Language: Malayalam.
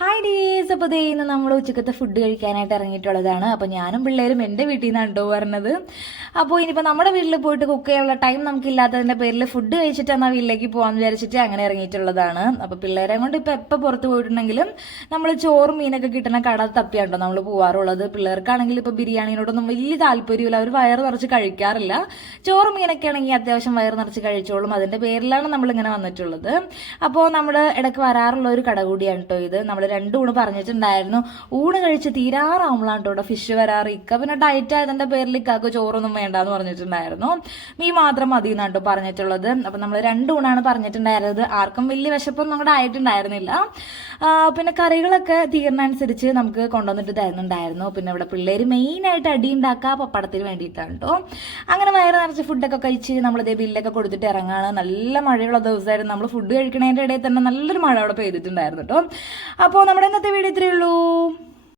ഹായ് ഡീസ്. അപ്പോൾ ദേ ഇന്ന് നമ്മൾ ഉച്ചക്കത്തെ ഫുഡ് കഴിക്കാനായിട്ട് ഇറങ്ങിയിട്ടുള്ളതാണ്. അപ്പോൾ ഞാനും പിള്ളേരും എൻ്റെ വീട്ടിൽ നിന്നാണ് കേട്ടോ പറഞ്ഞത്. അപ്പോൾ ഇനിയിപ്പോൾ നമ്മുടെ വീട്ടിൽ പോയിട്ട് കുക്ക് ചെയ്യാനുള്ള ടൈം നമുക്കില്ലാത്തതിൻ്റെ പേരിൽ ഫുഡ് കഴിച്ചിട്ട് എന്നാൽ വീട്ടിലേക്ക് പോകാമെന്ന് വിചാരിച്ചിട്ട് അങ്ങനെ ഇറങ്ങിയിട്ടുള്ളതാണ്. അപ്പോൾ പിള്ളേരെ കൊണ്ട് ഇപ്പോൾ എപ്പോൾ പുറത്ത് പോയിട്ടുണ്ടെങ്കിലും നമ്മൾ ചോറും മീനൊക്കെ കിട്ടുന്ന കട തപ്പിയാണ്ടോ നമ്മൾ പോകാറുള്ളത്. പിള്ളേർക്കാണെങ്കിൽ ഇപ്പോൾ ബിരിയാണിനോടൊന്നും വലിയ താല്പര്യമില്ല, അവർ വയറ് നിറച്ച് കഴിക്കാറില്ല. ചോറും മീനൊക്കെ ആണെങ്കിൽ അത്യാവശ്യം വയറ് നിറച്ച് കഴിച്ചോളും. അതിൻ്റെ പേരിലാണ് നമ്മളിങ്ങനെ വന്നിട്ടുള്ളത്. അപ്പോൾ നമ്മൾ ഇടയ്ക്ക് വരാറുള്ള ഒരു കട കൂടിയാണ് കേട്ടോ ഇത്. നമ്മൾ 2 ഊണ് പറഞ്ഞിട്ടുണ്ടായിരുന്നു. ഊണ് കഴിച്ച് തീരാറാവുമ്പോഴാണ് കേട്ടോ ഫിഷ് വരാറ്. ഇക്ക പിന്നെ ഡയറ്റ് ആയതിൻ്റെ പേരിൽ ഇക്കാക്ക് ചോറൊന്നും വേണ്ടാന്ന് പറഞ്ഞിട്ടുണ്ടായിരുന്നു. മീൻ മാത്രം മതി എന്നാണ് കേട്ടോ പറഞ്ഞിട്ടുള്ളത്. അപ്പം നമ്മൾ 2 ഊണാണ് പറഞ്ഞിട്ടുണ്ടായിരുന്നത്. ആർക്കും വലിയ വിശപ്പൊന്നും അങ്ങോട്ട് ആയിട്ടുണ്ടായിരുന്നില്ല. പിന്നെ കറികളൊക്കെ തീർന്നനുസരിച്ച് നമുക്ക് കൊണ്ടുവന്നിട്ട് തരുന്നുണ്ടായിരുന്നു. പിന്നെ ഇവിടെ പിള്ളേർ മെയിനായിട്ട് അടി ഉണ്ടാക്കുക പപ്പടത്തിന് വേണ്ടിയിട്ടാണ് കേട്ടോ. അങ്ങനെ വയറ് നിറച്ച് ഫുഡൊക്കെ കഴിച്ച് നമ്മളിതേ ബില്ലൊക്കെ കൊടുത്തിട്ട് ഇറങ്ങാണ്. നല്ല മഴയുള്ള ദിവസമായിരുന്നു. നമ്മൾ ഫുഡ് കഴിക്കണതിൻ്റെ ഇടയിൽ തന്നെ നല്ലൊരു മഴ അവിടെ പെയ്തിട്ടുണ്ടായിരുന്നു കേട്ടോ. അപ്പോൾ നമ്മുടെ ഇന്നത്തെ വീഡിയോ ഇത്രയേ ഉള്ളൂ.